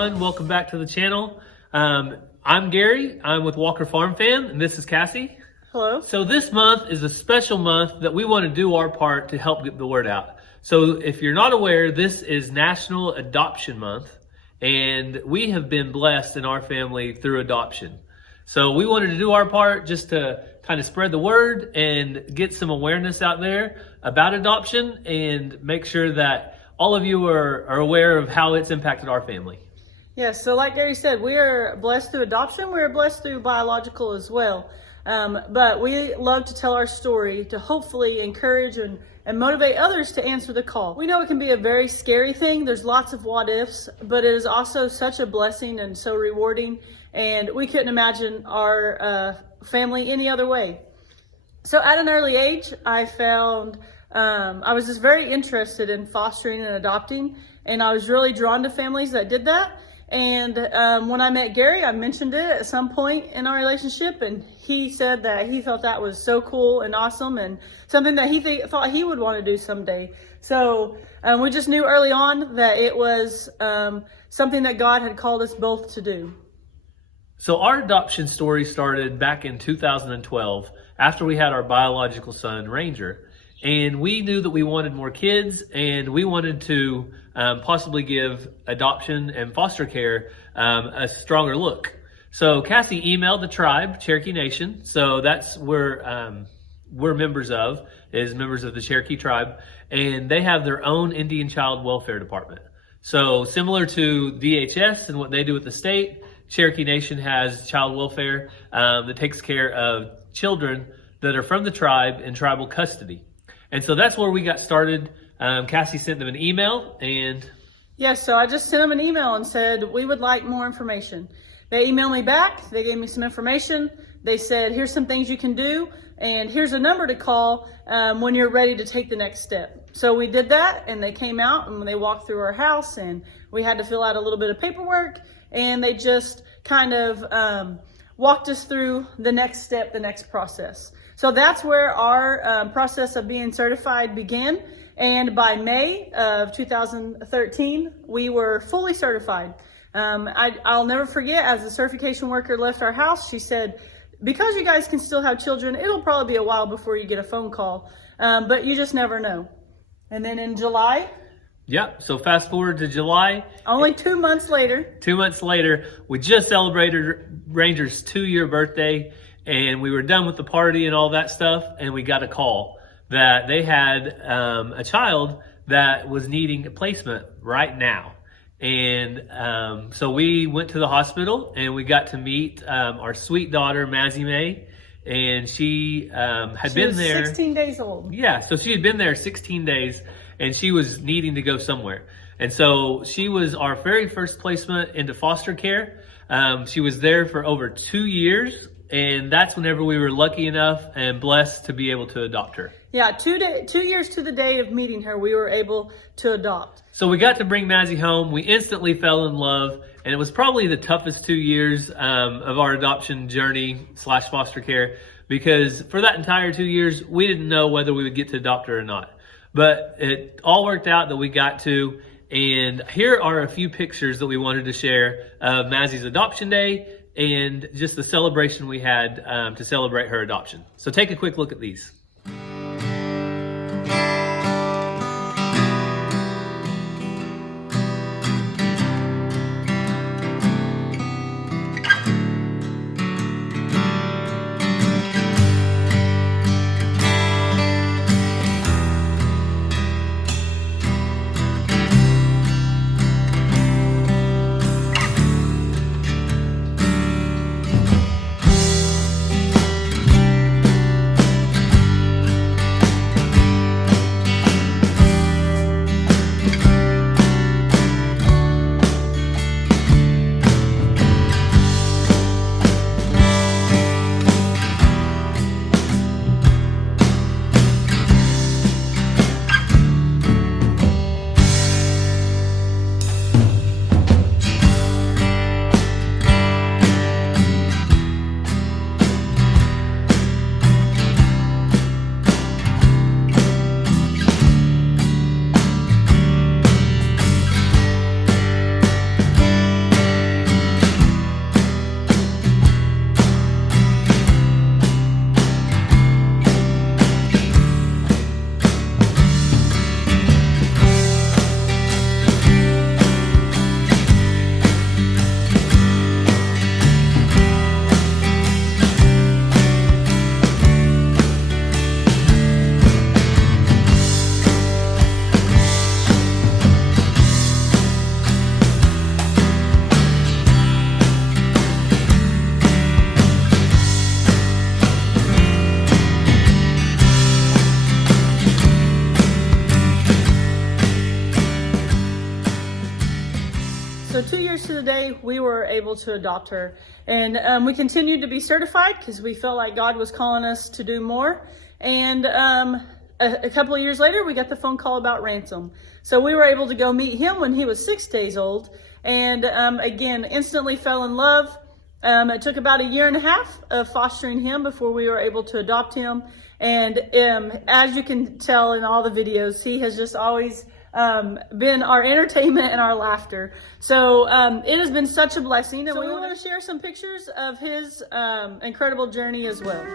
everyone. Welcome back to the channel. I'm Gary. I'm with Walker Farm Fam, and this is Cassie. Hello. So this month is a special month that we want to do our part to help get the word out. So if you're not aware, this is National Adoption Month, and we have been blessed in our family through adoption. So we wanted to do our part just to kind of spread the word and get some awareness out there about adoption and make sure that all of you are aware of how it's impacted our family. Yes, so like Gary said, we are blessed through adoption. We are blessed through biological as well. But we love to tell our story to hopefully encourage and motivate others to answer the call. We know it can be a very scary thing. There's lots of what ifs, but it is also such a blessing and so rewarding. And we couldn't imagine our family any other way. So at an early age, I found I was just very interested in fostering and adopting, and I was really drawn to families that did that. And when I met Gary, I mentioned it at some point in our relationship, and he said that he felt that was so cool and awesome and something that he thought he would want to do someday. So we just knew early on that it was something that God had called us both to do. So our adoption story started back in 2012 after we had our biological son, Ranger. And we knew that we wanted more kids, and we wanted to possibly give adoption and foster care a stronger look. So Cassie emailed the tribe, Cherokee Nation. So that's where we're members of the Cherokee tribe. And they have their own Indian Child Welfare Department. So similar to DHS and what they do with the state, Cherokee Nation has child welfare that takes care of children that are from the tribe in tribal custody. And so that's where we got started. Cassie sent them an email and... Yes, so I just sent them an email and said, we would like more information. They emailed me back, they gave me some information. They said, here's some things you can do, and here's a number to call when you're ready to take the next step. So we did that, and they came out and they walked through our house, and we had to fill out a little bit of paperwork, and they just kind of walked us through the next step, the next process. So that's where our process of being certified began. And by May of 2013, we were fully certified. I'll never forget, as the certification worker left our house, she said, because you guys can still have children, it'll probably be a while before you get a phone call, but you just never know. And then in July. Yep, so fast forward to July. Only 2 months later. 2 months later, we just celebrated Ranger's 2-year birthday. And we were done with the party and all that stuff, and we got a call that they had a child that was needing a placement right now. And so we went to the hospital, and we got to meet our sweet daughter, Mazzy Mae, and she had been there. 16 days old. Yeah, so she had been there 16 days, and she was needing to go somewhere. And so she was our very first placement into foster care. She was there for over 2 years. And that's whenever we were lucky enough and blessed to be able to adopt her. Yeah, 2 years to the day of meeting her, we were able to adopt. So we got to bring Mazzy home. We instantly fell in love. And it was probably the toughest 2 years of our adoption journey / foster care. Because for that entire 2 years, we didn't know whether we would get to adopt her or not. But it all worked out that we got to. And here are a few pictures that we wanted to share of Mazzy's adoption day and just the celebration we had to celebrate her adoption. So take a quick look at these. So 2 years to the day, we were able to adopt her. And we continued to be certified because we felt like God was calling us to do more. And a couple of years later, we got the phone call about Ransom. So we were able to go meet him when he was 6 days old. And again, instantly fell in love. It took about 1.5 years of fostering him before we were able to adopt him. And as you can tell in all the videos, he has just always been our entertainment and our laughter. So it has been such a blessing, and we want to share some pictures of his incredible journey as well.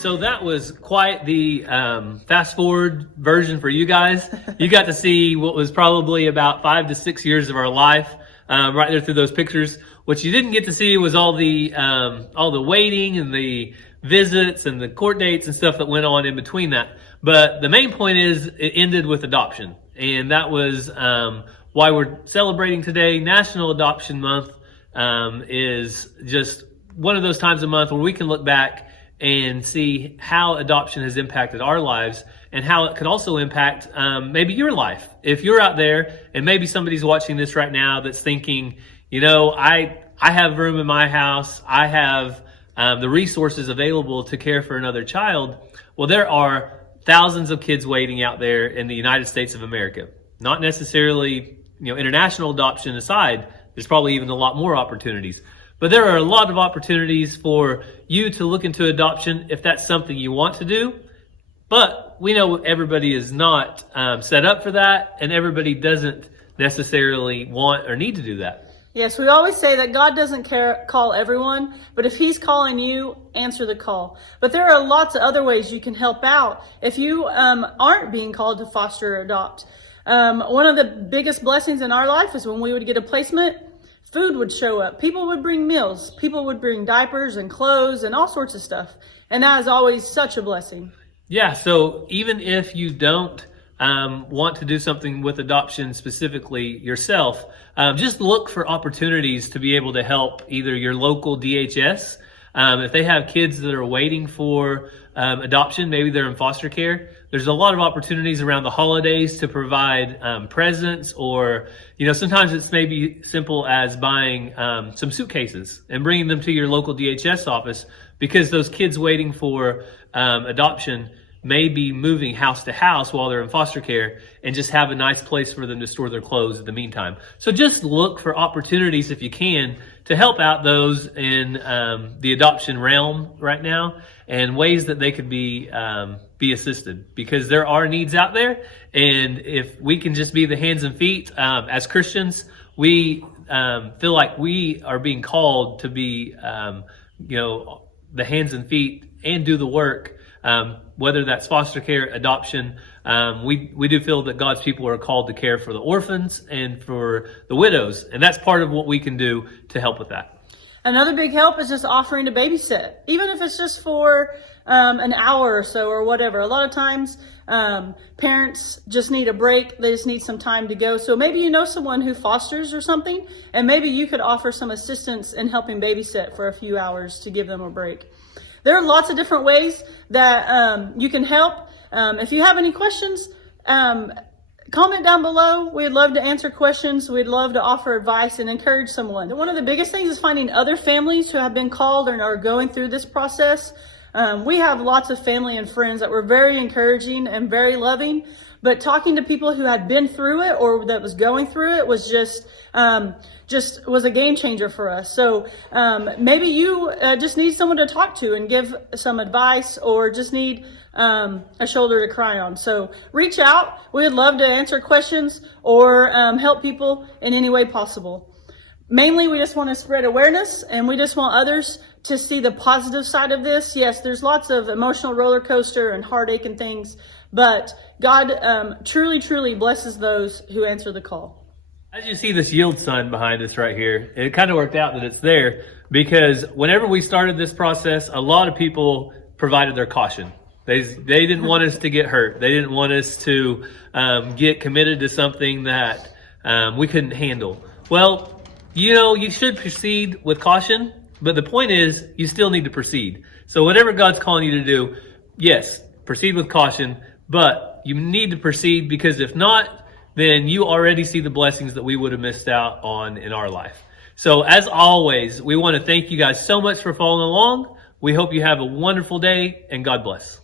So that was quite the fast forward version for you guys. You got to see what was probably about 5 to 6 years of our life right there through those pictures. What you didn't get to see was all the waiting and the visits and the court dates and stuff that went on in between that. But the main point is it ended with adoption. And that was why we're celebrating today. National Adoption Month is just one of those times a month where we can look back and see how adoption has impacted our lives and how it could also impact maybe your life. If you're out there and maybe somebody's watching this right now that's thinking, you know, I have room in my house, I have the resources available to care for another child. Well, there are thousands of kids waiting out there in the United States of America. Not necessarily, you know, international adoption aside, there's probably even a lot more opportunities. But there are a lot of opportunities for you to look into adoption if that's something you want to do. But we know everybody is not set up for that, and everybody doesn't necessarily want or need to do that. Yes, we always say that God doesn't call everyone, but if he's calling you, answer the call. But there are lots of other ways you can help out if you aren't being called to foster or adopt. One of the biggest blessings in our life is when we would get a placement, food would show up. People would bring meals. People would bring diapers and clothes and all sorts of stuff. And that is always such a blessing. Yeah, so even if you don't want to do something with adoption specifically yourself, just look for opportunities to be able to help either your local DHS. If they have kids that are waiting for adoption, maybe they're in foster care. There's a lot of opportunities around the holidays to provide presents, or, you know, sometimes it's maybe simple as buying some suitcases and bringing them to your local DHS office, because those kids waiting for adoption may be moving house to house while they're in foster care, and just have a nice place for them to store their clothes in the meantime. So just look for opportunities, if you can, to help out those in the adoption realm right now, and ways that they could be assisted, because there are needs out there. And if we can just be the hands and feet as Christians, we feel like we are being called to be, the hands and feet and do the work. Whether that's foster care, adoption, we do feel that God's people are called to care for the orphans and for the widows. And that's part of what we can do to help with that. Another big help is just offering to babysit, even if it's just for an hour or so or whatever. A lot of times parents just need a break. They just need some time to go. So maybe you know someone who fosters or something, and maybe you could offer some assistance in helping babysit for a few hours to give them a break. there are lots of different ways that you can help. If you have any questions, comment down below. We'd love to answer questions. We'd love to offer advice and encourage someone. One of the biggest things is finding other families who have been called and are going through this process. We have lots of family and friends that were very encouraging and very loving, but talking to people who had been through it or that was going through it was just was a game changer for us. So maybe you just need someone to talk to and give some advice, or just need a shoulder to cry on. So reach out. We would love to answer questions or help people in any way possible. Mainly, we just want to spread awareness, and we just want others to see the positive side of this. Yes, there's lots of emotional roller coaster and heartache and things, but God truly, truly blesses those who answer the call. As you see this yield sign behind us right here, it kind of worked out that it's there because whenever we started this process, a lot of people provided their caution. They didn't want us to get hurt. They didn't want us to get committed to something that we couldn't handle. Well, you should proceed with caution, but the point is you still need to proceed. So whatever God's calling you to do, yes, proceed with caution, but you need to proceed, because if not, then you already see the blessings that we would have missed out on in our life. So as always, we want to thank you guys so much for following along. We hope you have a wonderful day, and God bless.